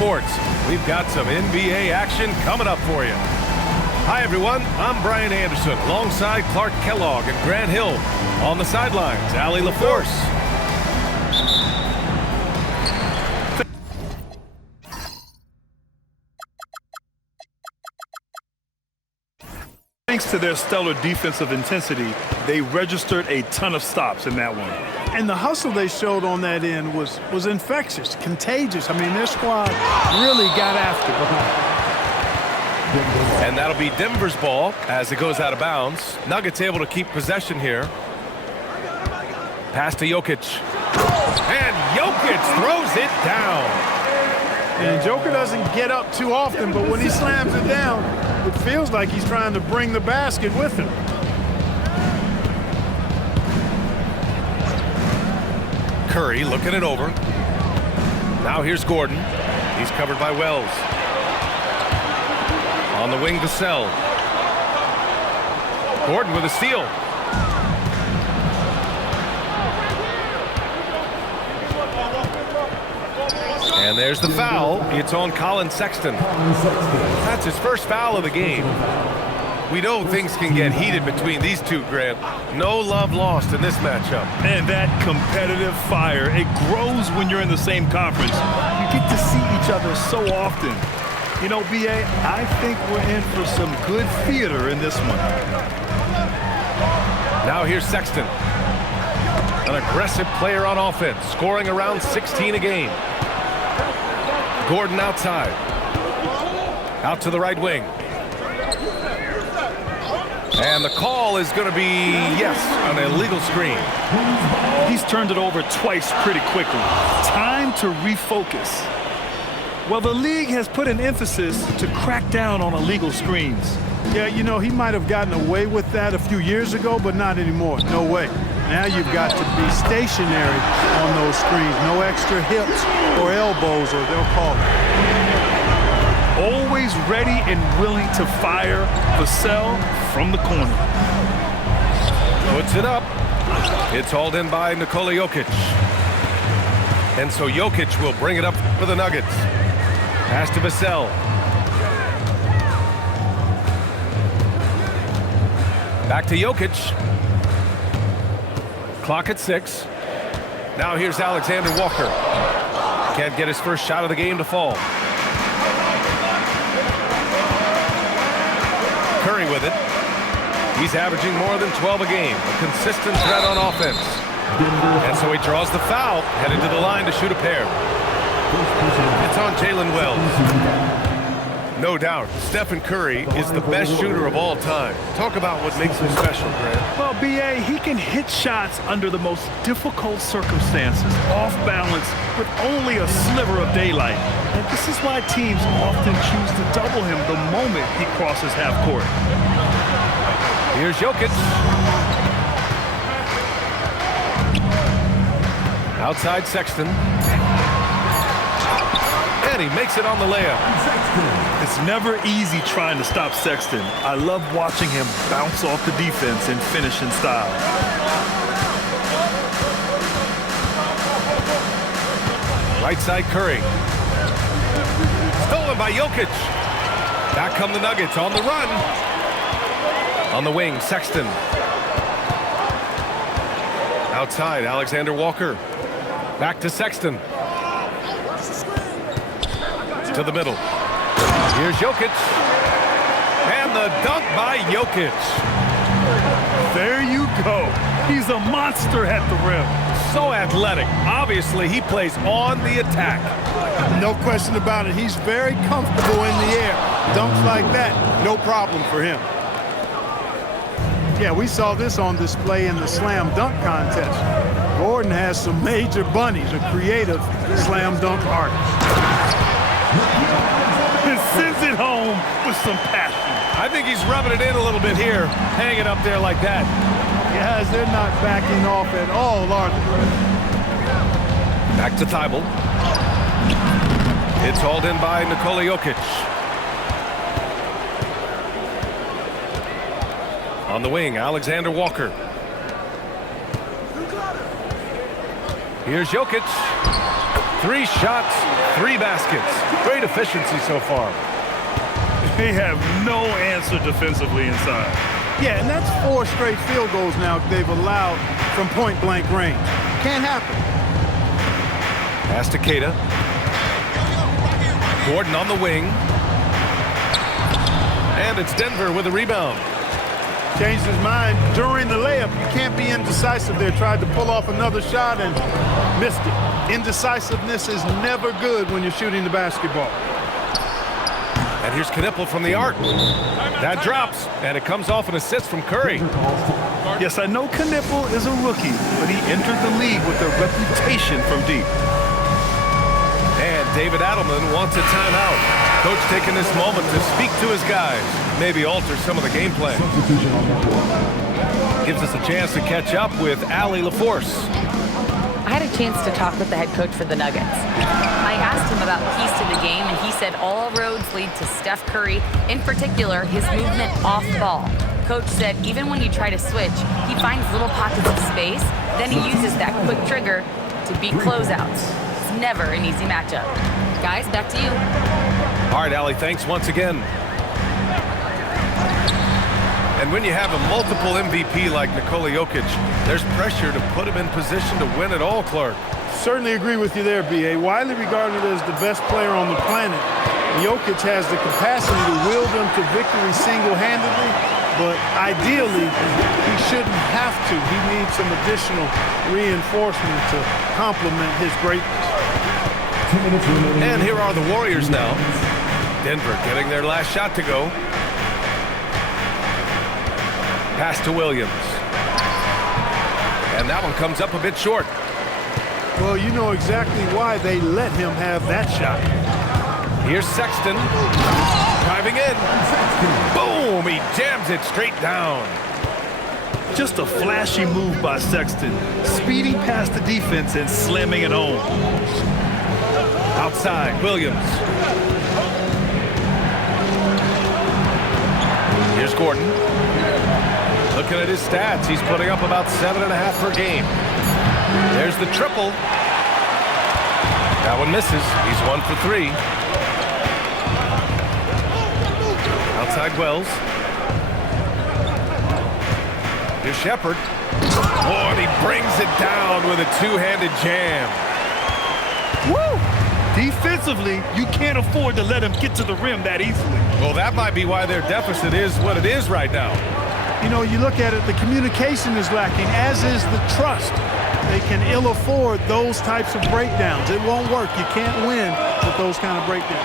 sports. We've got some NBA action coming up for you. Hi, everyone. I'm Brian Anderson alongside Clark Kellogg and Grant Hill. On the sidelines, Allie LaForce. Thanks to their stellar defensive intensity, they registered a ton of stops in that one. And the hustle they showed on that end was infectious, contagious. I mean, their squad really got after it. And that'll be Denver's ball as it goes out of bounds. Nuggets able to keep possession here. Pass to Jokic. And Jokic throws it down. And Joker doesn't get up too often, but when he slams it down, it feels like he's trying to bring the basket with him. Curry looking it over. Now here's Gordon. He's covered by Wells. On the wing, Vassell. Gordon with a steal. And there's the foul. It's on Colin Sexton. That's his first foul of the game. We know things can get heated between these two, Grant. No love lost in this matchup. And that competitive fire, it grows when you're in the same conference. You get to see each other so often. You know, B.A., I think we're in for some good theater in this one. Now here's Sexton. An aggressive player on offense, scoring around 16 a game. Gordon outside. Out to the right wing. And the call is going to be, yes, an illegal screen. He's turned it over twice pretty quickly. Time to refocus. Well, the league has put an emphasis to crack down on illegal screens. Yeah, you know, he might have gotten away with that a few years ago, but not anymore. No way. Now you've got to be stationary on those screens. No extra hips or elbows, or they'll call it. Always ready and willing to fire Vassell from the corner. Puts it up. It's hauled in by Nikola Jokic. And so Jokic will bring it up for the Nuggets. Pass to Vassell. Back to Jokic. Clock at 6. Now here's Alexander Walker. Can't get his first shot of the game to fall. Curry with it. He's averaging more than 12 a game. A consistent threat on offense. And so he draws the foul, headed to the line to shoot a pair. It's on Jalen Wells. No doubt, Stephen Curry is the best shooter of all time. Talk about what makes him special, Grant. Well, B.A., he can hit shots under the most difficult circumstances, off balance, with only a sliver of daylight. And this is why teams often choose to double him the moment he crosses half court. Here's Jokic. Outside Sexton. And he makes it on the layup. It's never easy trying to stop Sexton. I love watching him bounce off the defense and finish in style. Right side Curry. Stolen by Jokic. Back come the Nuggets on the run. On the wing, Sexton. Outside, Alexander Walker. Back to Sexton. To the middle. Here's Jokic. And the dunk by Jokic. There you go. He's a monster at the rim. So athletic. Obviously, he plays on the attack. No question about it. He's very comfortable in the air. Dunks like that, no problem for him. Yeah, we saw this on display in the slam dunk contest. Gordon has some major bunnies, a creative slam dunk artist. Sends it home with some passion. I think he's rubbing it in a little bit here, hanging up there like that. Guys, they're not backing off at all, are they? Back to Thibault. It's hauled in by Nikola Jokic. On the wing, Alexander Walker. Here's Jokic. 3 shots, 3 baskets. Great efficiency so far. They have no answer defensively inside. Yeah, and that's 4 straight field goals now they've allowed from point-blank range. Can't happen. Pass to Queta. Gordon on the wing. And it's Denver with a rebound. Changed his mind during the layup. You can't be indecisive there. Tried to pull off another shot and missed it. Indecisiveness is never good when you're shooting the basketball. And here's Knipple from the arc. That drops, and it comes off an assist from Curry. Yes, I know Knipple is a rookie, but he entered the league with a reputation from deep. And David Adelman wants a timeout. Coach taking this moment to speak to his guys, maybe alter some of the game plan. Gives us a chance to catch up with Allie LaForce. I had a chance to talk with the head coach for the Nuggets. I asked him about keys to the game, and he said all roads lead to Steph Curry, in particular, his movement off ball. Coach said even when you try to switch, he finds little pockets of space, then he uses that quick trigger to beat closeouts. It's never an easy matchup. Guys, back to you. All right, Allie, thanks once again. And when you have a multiple MVP like Nikola Jokic, there's pressure to put him in position to win it all, Clark. Certainly agree with you there, B.A. Widely regarded as the best player on the planet, Jokic has the capacity to wield them to victory single-handedly, but ideally, he shouldn't have to. He needs some additional reinforcement to complement his greatness. And here are the Warriors now. Denver getting their last shot to go. Pass to Williams. And that one comes up a bit short. Well, you know exactly why they let him have that shot. Here's Sexton. Driving in. Boom! He jams it straight down. Just a flashy move by Sexton, speeding past the defense and slamming it home. Outside, Williams. Here's Gordon. Looking at his stats, he's putting up about 7.5 per game. There's the triple. That one misses. He's 1 for 3. Outside Wells. Here's Shepherd. Oh, and he brings it down with a two-handed jam. Woo! Defensively, you can't afford to let him get to the rim that easily. Well, that might be why their deficit is what it is right now. You know, you look at it, the communication is lacking, as is the trust. They can ill afford those types of breakdowns. It won't work. You can't win with those kind of breakdowns.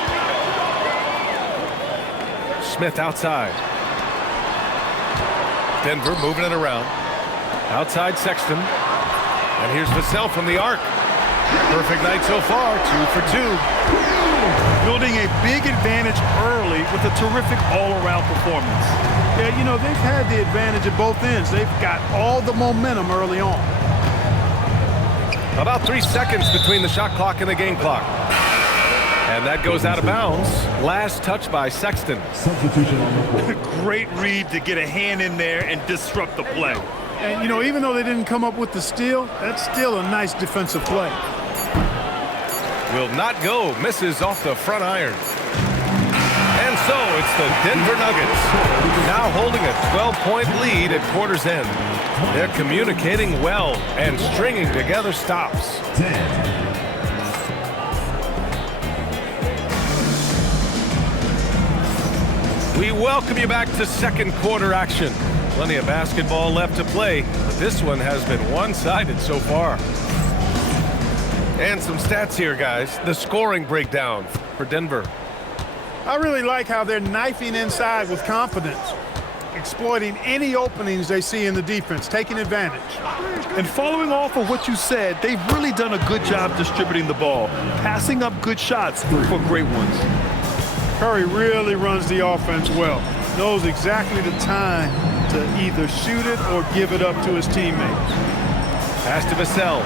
Smith outside. Denver moving it around. Outside Sexton. And here's Vassell from the arc. Perfect night so far, 2 for 2. Building a big advantage early with a terrific all-around performance. Yeah, you know, they've had the advantage at both ends. They've got all the momentum early on. About 3 seconds between the shot clock and the game clock. And that goes out of bounds. Last touch by Sexton. Great read to get a hand in there and disrupt the play. And, you know, even though they didn't come up with the steal, that's still a nice defensive play. Will not go. Misses off the front iron. And so it's the Denver Nuggets now holding a 12-point lead at quarter's end. They're communicating well and stringing together stops. We welcome you back to second quarter action. Plenty of basketball left to play, but this one has been one-sided so far. And some stats here, guys. The scoring breakdown for Denver. I really like how they're knifing inside with confidence, exploiting any openings they see in the defense, taking advantage. And following off of what you said, they've really done a good job distributing the ball, passing up good shots for great ones. Curry really runs the offense well, knows exactly the time to either shoot it or give it up to his teammates. Pass to Vassell.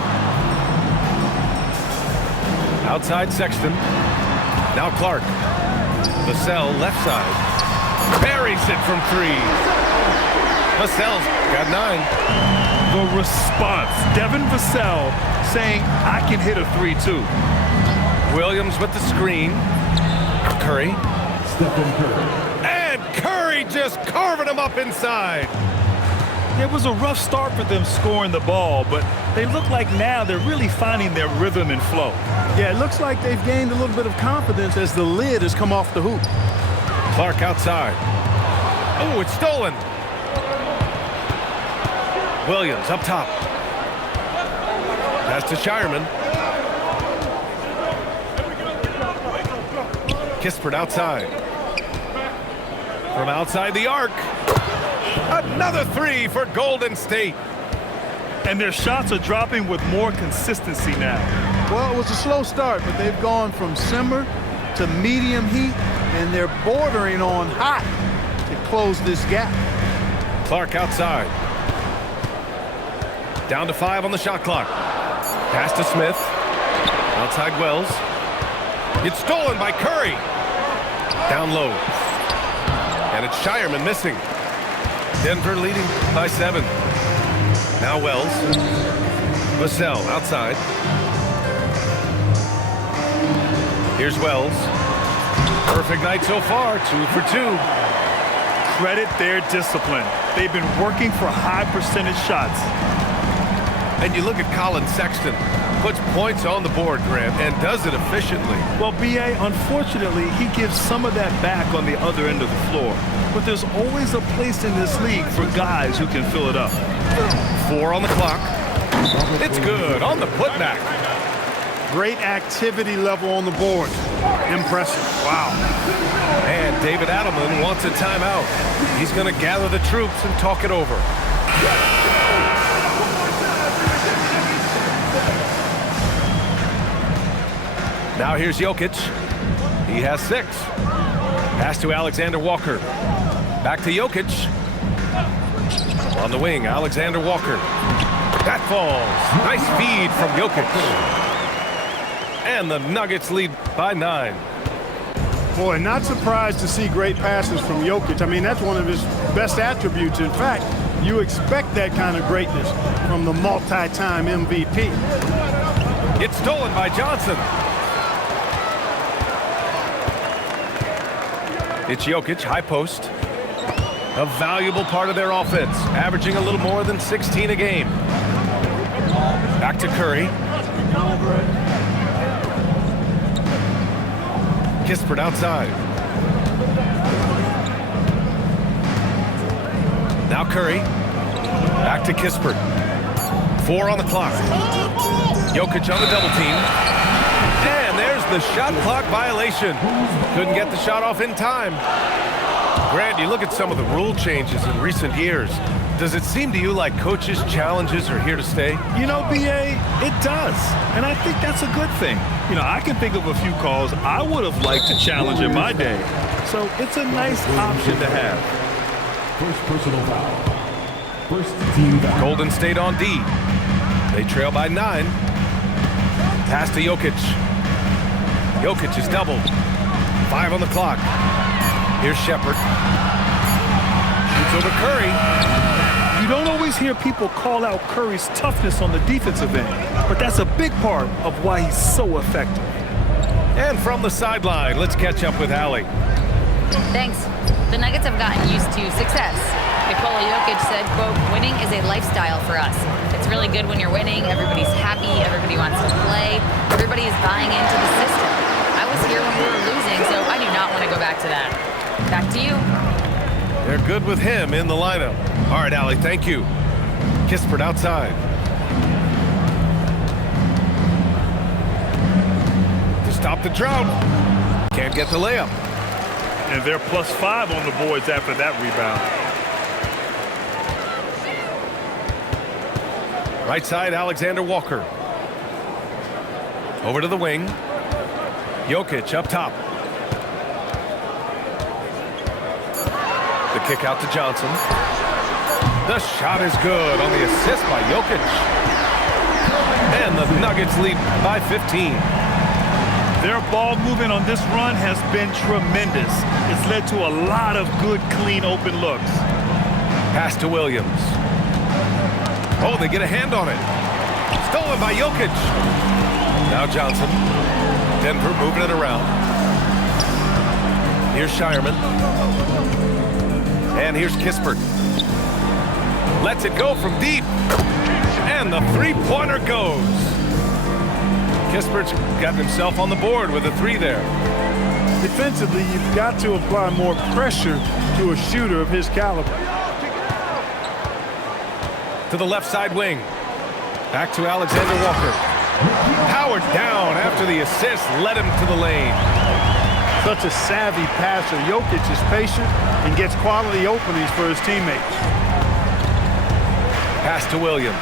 Outside Sexton. Now Clark. Vassell left side. Buries it from 3. Vassell's got 9. The response, Devin Vassell saying, I can hit a 3 too. Williams with the screen. Curry. And Curry just carving him up inside. It was a rough start for them scoring the ball, but they look like now they're really finding their rhythm and flow. Yeah, it looks like they've gained a little bit of confidence as the lid has come off the hoop. Clark outside. Oh, it's stolen. Williams up top. Pass to Shireman. Kispert outside. From outside the arc. Another three for Golden State. And their shots are dropping with more consistency now. Well, it was a slow start, but they've gone from simmer to medium heat, and they're bordering on hot to close this gap. Clark outside. Down to 5 on the shot clock. Pass to Smith. Outside Wells. It's stolen by Curry. Down low. And it's Shireman missing. Denver leading by 7. Now Wells. Vassell outside. Here's Wells. Perfect night so far, 2 for 2. Credit their discipline. They've been working for high percentage shots. And you look at Colin Sexton, puts points on the board, Graham, and does it efficiently. Well, B.A., unfortunately, he gives some of that back on the other end of the floor. But there's always a place in this league for guys who can fill it up. 4 on the clock. It's good on the putback. Great activity level on the board. Impressive. Wow. And David Adelman wants a timeout. He's going to gather the troops and talk it over. Now here's Jokic. He has 6. Pass to Alexander Walker. Back to Jokic. On the wing, Alexander Walker. That falls. Nice feed from Jokic. And the Nuggets lead by 9. Boy, not surprised to see great passes from Jokic. I mean, that's one of his best attributes. In fact, you expect that kind of greatness from the multi-time MVP. It's stolen by Johnson. It's Jokic, high post. A valuable part of their offense, averaging a little more than 16 a game. Back to Curry. Kispert outside. Now Curry. Back to Kispert. 4 on the clock. Jokic on the double team. And there's the shot clock violation. Couldn't get the shot off in time. Grant, you look at some of the rule changes in recent years. Does it seem to you like coaches' challenges are here to stay? You know, B.A., it does. And I think that's a good thing. You know, I can think of a few calls I would have liked to challenge in my day. So it's a nice option to have. First personal foul. First team foul. Golden State on D. They trail by 9. Pass to Jokic. Jokic is doubled. 5 on the clock. Here's Shepard. Shoots over Curry. You don't always hear people call out Curry's toughness on the defensive end, but that's a big part of why he's so effective. And from the sideline, let's catch up with Allie. Thanks. The Nuggets have gotten used to success. Nikola Jokic said, quote, "Winning is a lifestyle for us. It's really good when you're winning. Everybody's happy. Everybody wants to play. Everybody is buying into the system. I was here when we were losing, so I do not want to go back to that." Back to you. They're good with him in the lineup. All right, Allie, thank you. Kispert outside. To stop the drought. Can't get the layup. And they're +5 on the boards after that rebound. Right side, Alexander Walker. Over to the wing. Jokic up top. The kick out to Johnson. The shot is good on the assist by Jokic. And the Nuggets lead by 15. Their ball movement on this run has been tremendous. It's led to a lot of good, clean, open looks. Pass to Williams. Oh, they get a hand on it. Stolen by Jokic. Now Johnson. Denver moving it around. Here's Shireman. And here's Kispert. Lets it go from deep. And the three-pointer goes. Kispert's got himself on the board with a three there. Defensively, you've got to apply more pressure to a shooter of his caliber. To the left side wing. Back to Alexander Walker. Powered down after the assist led him to the lane. Such a savvy passer. Jokic is patient and gets quality openings for his teammates. Pass to Williams.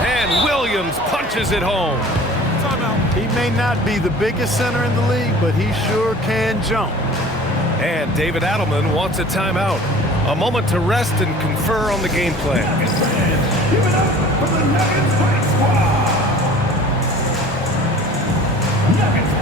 And Williams punches it home. He may not be the biggest center in the league, but he sure can jump. And David Adelman wants a timeout. A moment to rest and confer on the game plan. Give it up for the Nuggets Fight Squad. Nuggets.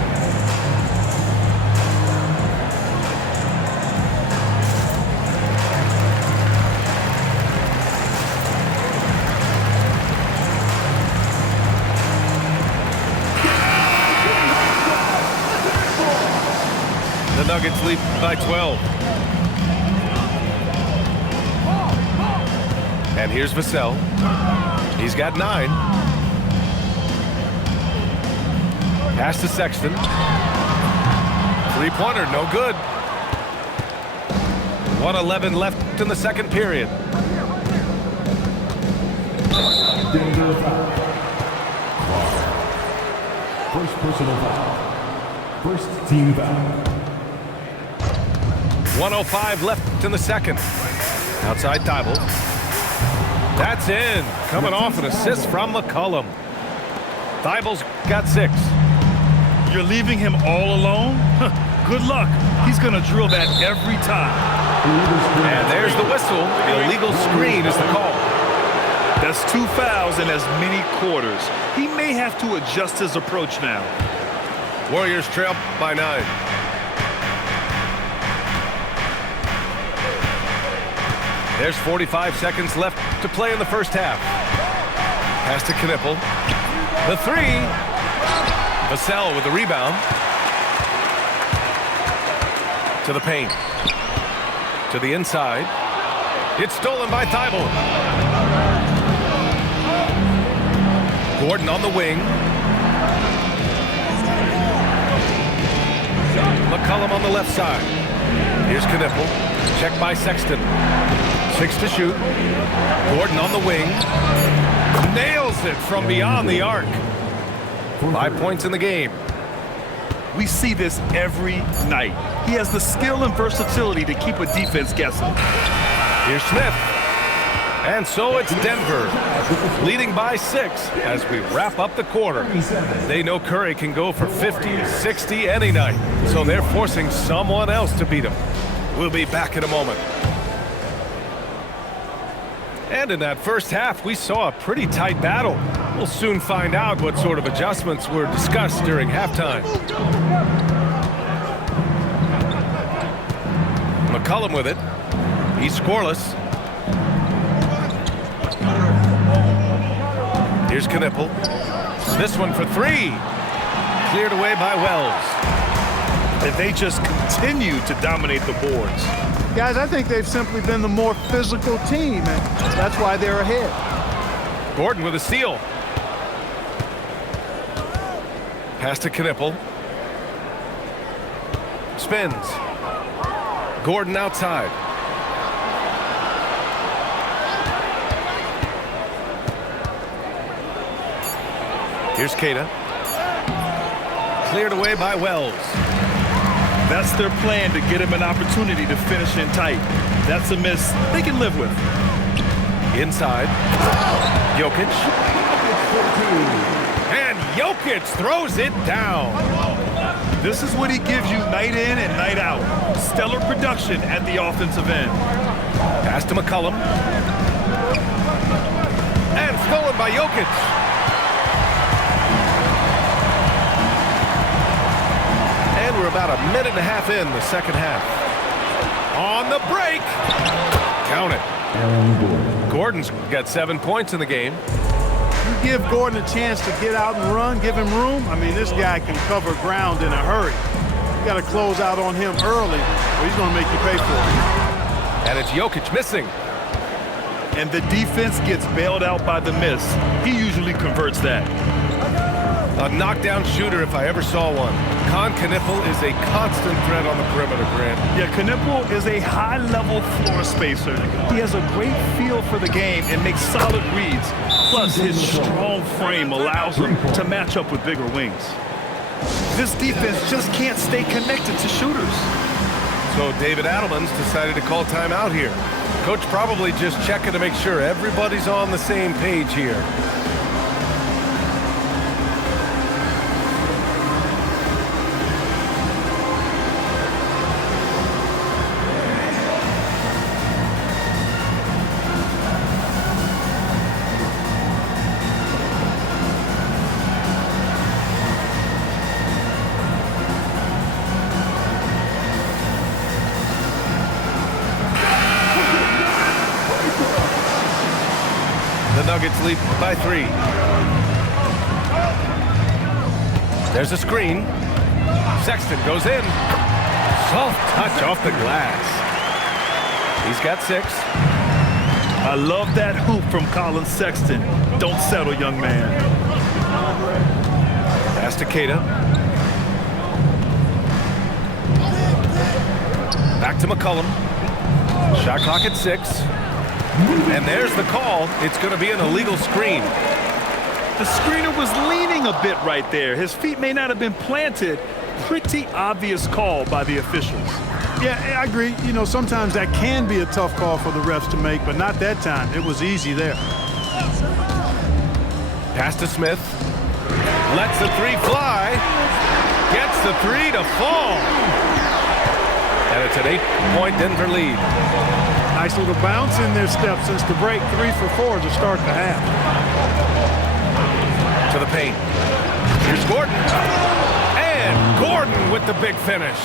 The Nuggets lead by 12. And here's Vassell. He's got 9. Pass to Sexton. Three-pointer, no good. 1:11 left in the second period. Denver foul. First personal foul. First team foul. 1:05 left in the second. Outside Thibault. That's in. Coming off an assist from McCollum. Thibault's got 6. You're leaving him all alone? Good luck. He's going to drill that every time. And there's the whistle. The illegal screen is the call. That's 2 fouls in as many quarters. He may have to adjust his approach now. Warriors trail by 9. There's 45 seconds left to play in the first half. Pass to Knipple. The 3. Vassell with the rebound. To the paint. To the inside. It's stolen by Thibault. Gordon on the wing. McCollum on the left side. Here's Knipple. Checked by Sexton. 6 to shoot. Gordon on the wing. Nails it from beyond the arc. 5 points in the game. We see this every night. He has the skill and versatility to keep a defense guessing. Here's Smith. And so it's Denver, leading by 6 as we wrap up the quarter. They know Curry can go for 50, 60 any night, so they're forcing someone else to beat him. We'll be back in a moment. And in that first half, we saw a pretty tight battle. We'll soon find out what sort of adjustments were discussed during halftime. McCollum with it. He's scoreless. Here's Knipple. This one for 3. Cleared away by Wells. And they just continue to dominate the boards. Guys, I think they've simply been the more physical team, and that's why they're ahead. Gordon with a steal. Pass to Knipple. Spins. Gordon outside. Here's Queta. Cleared away by Wells. That's their plan, to get him an opportunity to finish in tight. That's a miss they can live with. Inside. Jokic. And Jokic throws it down. This is what he gives you night in and night out. Stellar production at the offensive end. Pass to McCollum. And stolen by Jokic. And we're about a minute and a half in the second half. On the break. Count it. Gordon's got 7 points in the game. You give Gordon a chance to get out and run, give him room. I mean, this guy can cover ground in a hurry. You got to close out on him early, or he's going to make you pay for it. And it's Jokic missing. And the defense gets bailed out by the miss. He usually converts that. A knockdown shooter if I ever saw one. Con Kniffel is a constant threat on the perimeter, Grant. Yeah, Kniffel is a high-level floor spacer. He has a great feel for the game and makes solid reads. Plus, his strong frame allows him to match up with bigger wings. This defense just can't stay connected to shooters. So David Adelman's decided to call timeout here. Coach probably just checking to make sure everybody's on the same page here. Nuggets lead by 3. There's a screen. Sexton goes in. Soft touch off the glass. He's got 6. I love that hoop from Colin Sexton. Don't settle, young man. Pass to Queta. Back to McCollum. Shot clock at 6. And there's the call. It's going to be an illegal screen. The screener was leaning a bit right there. His feet may not have been planted. Pretty obvious call by the officials. Yeah, I agree. You know, sometimes that can be a tough call for the refs to make, but not that time. It was easy there. Pass to Smith. Lets the 3 fly. Gets the 3 to fall. And it's an 8-point Denver lead. Nice little bounce in their step since the break. 3 for 4 to start the half. To the paint. Here's Gordon. And Gordon with the big finish.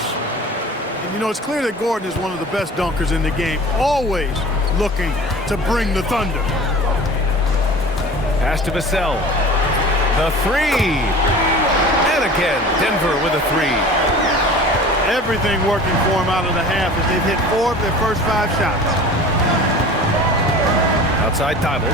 And you know, it's clear that Gordon is one of the best dunkers in the game. Always looking to bring the thunder. Pass to Vassell. The 3. And again, Denver with a 3. Everything working for him out of the half as they've hit 4 of their first 5 shots. Outside Thibault.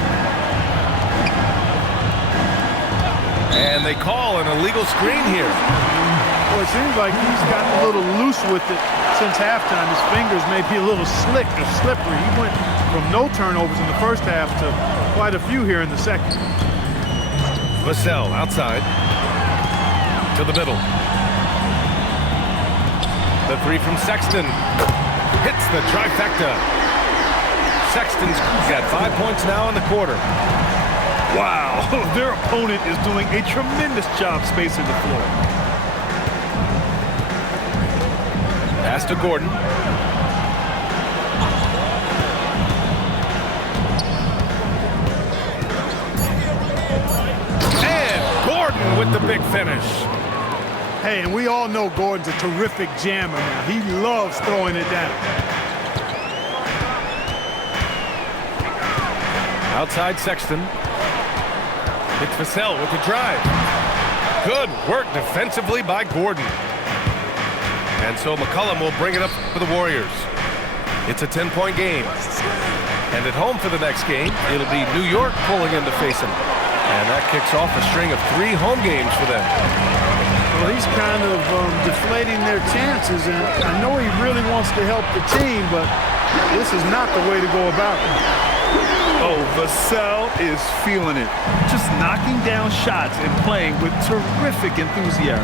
And they call an illegal screen here. Well, it seems like he's gotten a little loose with it since halftime. His fingers may be a little slick or slippery. He went from no turnovers in the first half to quite a few here in the second. Vassell outside. To the middle. The 3 from Sexton. Hits the trifecta. Sexton's got 5 points now in the quarter. Wow, their opponent is doing a tremendous job spacing the floor. Pass to Gordon. And Gordon with the big finish. Hey, and we all know Gordon's a terrific jammer now. He loves throwing it down. Outside Sexton. It's Vassell with the drive. Good work defensively by Gordon. And so McCollum will bring it up for the Warriors. It's a 10-point game. And at home for the next game, it'll be New York pulling in to face him. And that kicks off a string of 3 home games for them. Well, he's kind of deflating their chances, and I know he really wants to help the team, but this is not the way to go about it. Oh, Vassell is feeling it. Just knocking down shots and playing with terrific enthusiasm.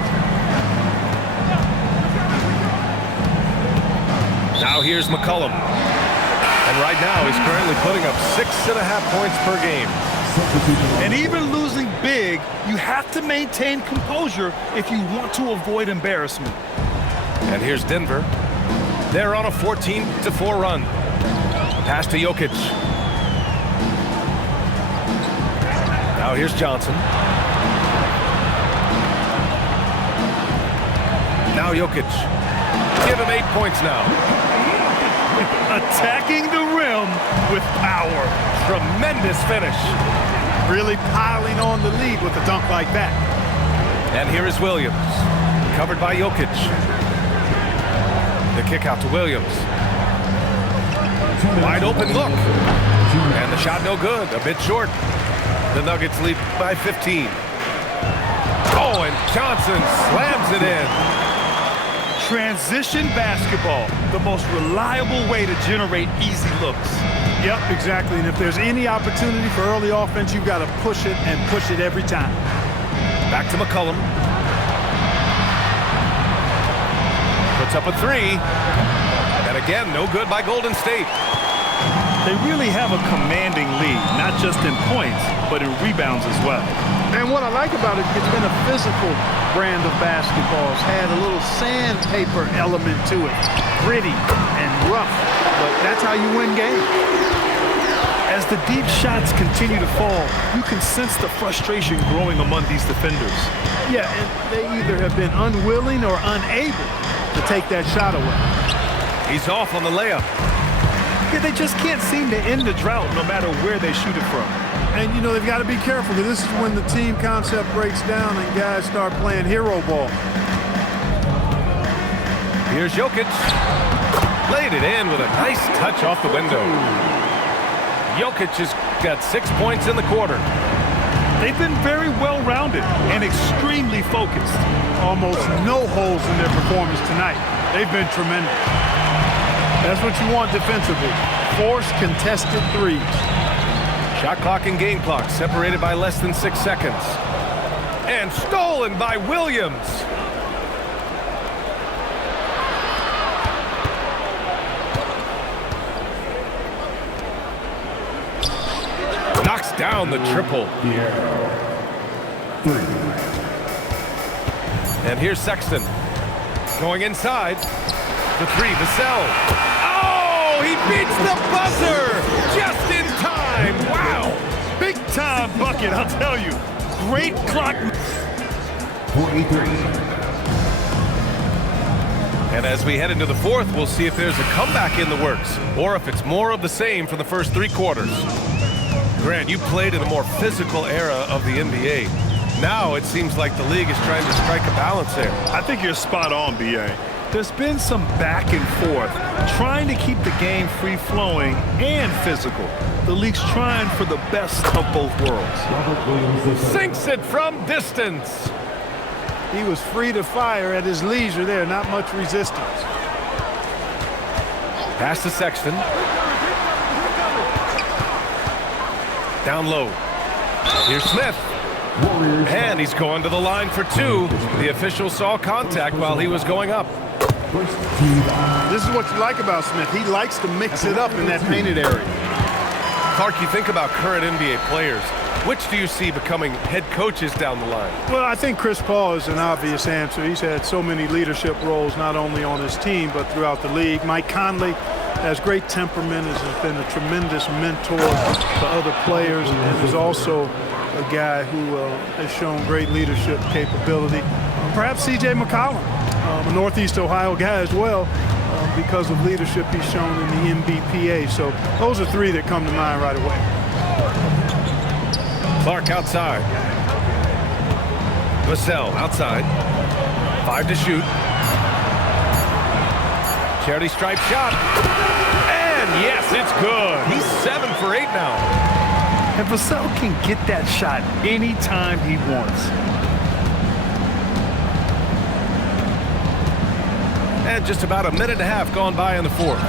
Now here's McCollum. And right now he's currently putting up 6.5 points per game. And even losing big, you have to maintain composure if you want to avoid embarrassment. And here's Denver. They're on a 14-4 run. Pass to Jokic. Now here's Johnson. Now Jokic. Give him 8 points now. Attacking the rim with power. Tremendous finish. really piling on the lead with a dunk like that. And here is Williams, covered by Jokic. The kick out to Williams. Wide open look. And the shot no good, a bit short. The Nuggets lead by 15. Oh, and Johnson slams it in. Transition basketball, the most reliable way to generate easy looks. Yep, exactly. And if there's any opportunity for early offense, you've got to push it and push it every time. Back to McCollum. Puts up a three. And again, no good by Golden State. They really have a commanding lead, not just in points, but in rebounds as well. And what I like about it, it's been a physical brand of basketball. It's had a little sandpaper element to it. Gritty and rough, but that's how you win games. As the deep shots continue to fall, you can sense the frustration growing among these defenders. Yeah, and they either have been unwilling or unable to take that shot away. He's off on the layup. Yeah, they just can't seem to end the drought no matter where they shoot it from. And, you know, they've got to be careful because this is when the team concept breaks down and guys start playing hero ball. Here's Jokic. Laid it in with a nice touch off the window. Jokic has got 6 points in the quarter. They've been very well-rounded and extremely focused. Almost no holes in their performance tonight. They've been tremendous. That's what you want defensively. Force contested threes. Shot clock and game clock separated by less than 6 seconds. And stolen by Williams. Knocks down the triple. And here's Sexton. Going inside. The three, Vassell. Oh, he beats the buzzer just in time. Wow. Big time bucket, I'll tell you. Great clock. 43. And as we head into the fourth, we'll see if there's a comeback in the works or if it's more of the same for the first 3 quarters. Grant, you played in a more physical era of the NBA. Now it seems like the league is trying to strike a balance there. I think you're spot on, B.A. There's been some back and forth, trying to keep the game free-flowing and physical. The league's trying for the best of both worlds. Sinks it from distance. He was free to fire at his leisure there, not much resistance. Pass to Sexton. Down low. Here's Smith. And he's going to the line for 2. The official saw contact while he was going up. This is what you like about Smith. He likes to mix it up in that painted area. Clark, you think about current NBA players. Which do you see becoming head coaches down the line? Well, I think Chris Paul is an obvious answer. He's had so many leadership roles, not only on his team, but throughout the league. Mike Conley has great temperament, has been a tremendous mentor to other players, and is also a guy who has shown great leadership capability. Perhaps C.J. McCollum, a Northeast Ohio guy as well, because of leadership he's shown in the NBPA. So those are 3 that come to mind right away. Clark outside. Vassell outside. 5 to shoot. Charity stripe shot. And yes, it's good. He's 7 for 8 now. And Vassell can get that shot anytime he wants. And just about a minute and a half gone by in the fourth.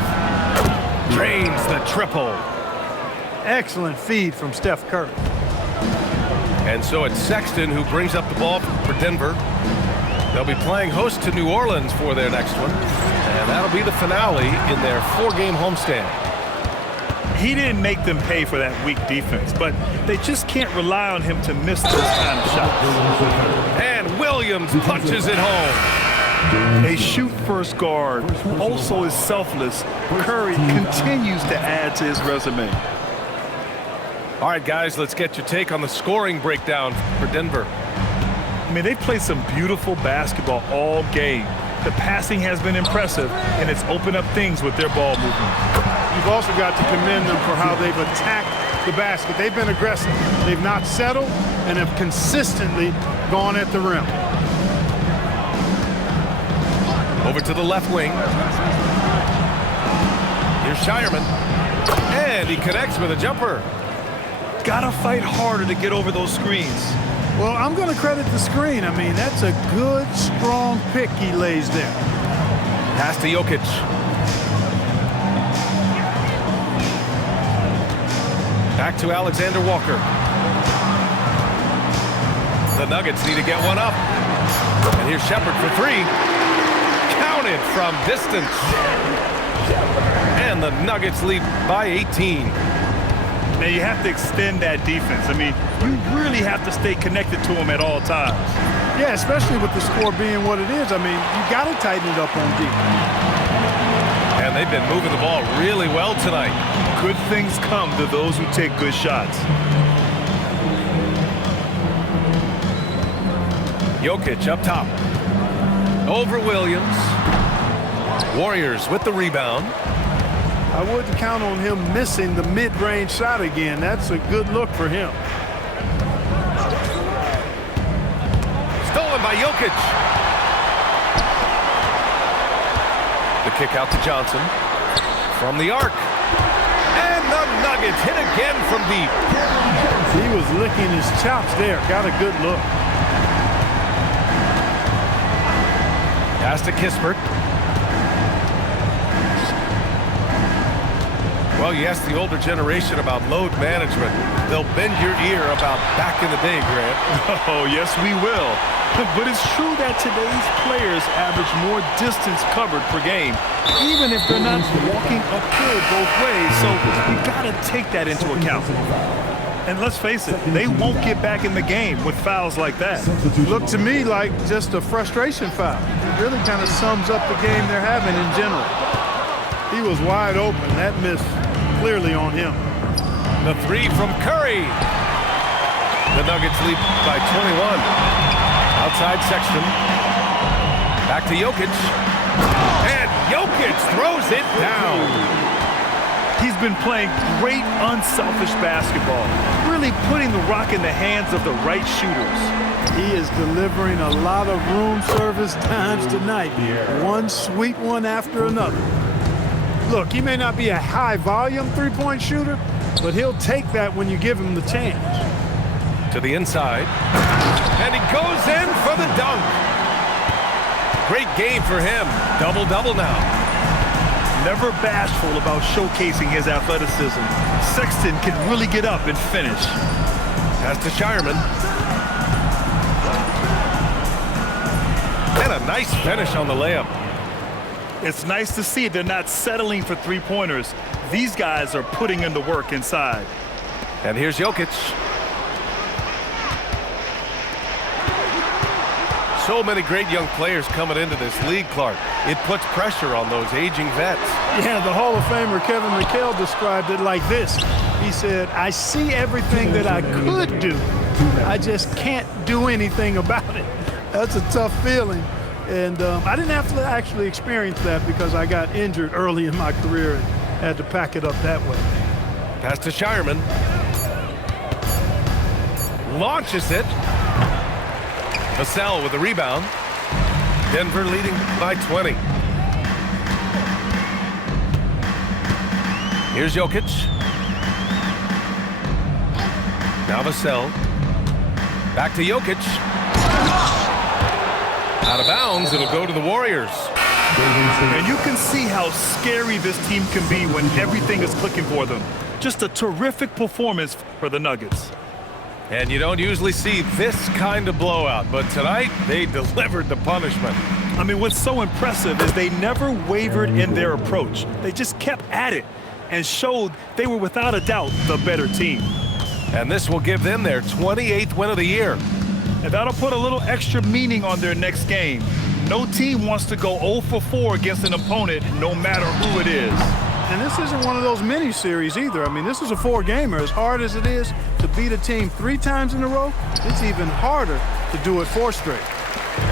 Drains the triple. Excellent feed from Steph Curry. And so it's Sexton who brings up the ball for Denver. They'll be playing host to New Orleans for their next one. And that'll be the finale in their 4-game homestand. He didn't make them pay for that weak defense, but they just can't rely on him to miss those kind of shots. And Williams punches it home. A shoot-first guard who also is selfless. Curry continues to add to his resume. All right, guys, let's get your take on the scoring breakdown for Denver. I mean, they played some beautiful basketball all game. The passing has been impressive, and it's opened up things with their ball movement. You've also got to commend them for how they've attacked the basket. They've been aggressive. They've not settled and have consistently gone at the rim. Over to the left wing. Here's Shireman. And he connects with a jumper. Gotta fight harder to get over those screens. Well, I'm going to credit the screen. I mean, that's a good, strong pick he lays there. Pass to Jokic. Back to Alexander Walker. The Nuggets need to get one up. And here's Shepherd for three. Counted from distance. And the Nuggets lead by 18. Now, you have to extend that defense. I mean, you really have to stay connected to them at all times. Yeah, especially with the score being what it is. I mean, you got to tighten it up on defense. And they've been moving the ball really well tonight. Good things come to those who take good shots. Jokic up top. Over Williams. Warriors with the rebound. I wouldn't count on him missing the mid-range shot again. That's a good look for him. Stolen by Jokic. The kick out to Johnson. From the arc. And the Nuggets hit again from deep. He was licking his chops there. Got a good look. Pass to Kispert. Well, you ask the older generation about load management. They'll bend your ear about back in the day, Grant. Oh, yes, we will. But it's true that today's players average more distance covered per game, even if they're not walking uphill both ways. So we got to take that into account. And let's face it, they won't get back in the game with fouls like that. Looked to me like just a frustration foul. It really kind of sums up the game they're having in general. He was wide open. That miss clearly on him. The three from Curry. The Nuggets lead by 21. Outside Sexton. Back to Jokic. And Jokic throws it down. He's been playing great, unselfish basketball, really putting the rock in the hands of the right shooters. He is delivering a lot of room service times tonight. One sweet one after another. Look, he may not be a high-volume three-point shooter, but he'll take that when you give him the chance. To the inside. And he goes in for the dunk. Great game for him. Double-double now. Never bashful about showcasing his athleticism. Sexton can really get up and finish. Pass to Shireman. And a nice finish on the layup. It's nice to see they're not settling for three-pointers. These guys are putting in the work inside. And here's Jokic. So many great young players coming into this league, Clark. It puts pressure on those aging vets. Yeah, the Hall of Famer Kevin McHale described it like this. He said, I see everything that I could do. I just can't do anything about it. That's a tough feeling. And I didn't have to actually experience that because I got injured early in my career and had to pack it up that way. Pass to Shireman. Launches it. Vassell with the rebound. Denver leading by 20. Here's Jokic. Now Vassell. Back to Jokic. Out of bounds, it'll go to the Warriors. And you can see how scary this team can be when everything is clicking for them. Just a terrific performance for the Nuggets. And you don't usually see this kind of blowout, but tonight they delivered the punishment. I mean, what's so impressive is they never wavered in their approach. They just kept at it and showed they were without a doubt the better team. And this will give them their 28th win of the year. And that'll put a little extra meaning on their next game. No team wants to go 0 for 4 against an opponent, no matter who it is. And this isn't one of those mini-series either. I mean, this is a 4-gamer. As hard as it is to beat a team 3 times in a row, it's even harder to do it 4 straight.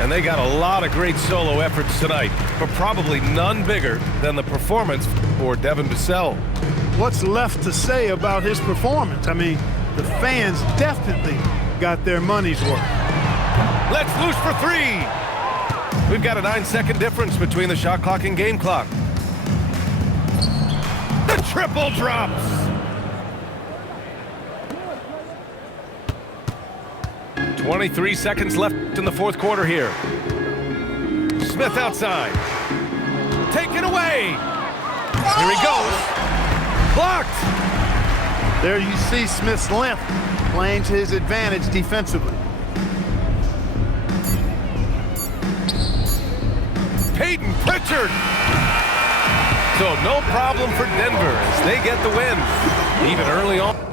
And they got a lot of great solo efforts tonight, but probably none bigger than the performance for Devin Vassell. what's left to say about his performance? I mean, the fans definitely got their money's worth. Let's loose for three. We've got a 9-second difference between the shot clock and game clock. The triple drops. "23 seconds left in the fourth quarter here. Smith outside. Taken away. Here he goes. Blocked. There you see Smith's length playing to his advantage defensively. Peyton Pritchard. So no problem for Denver as they get the win. Even early on.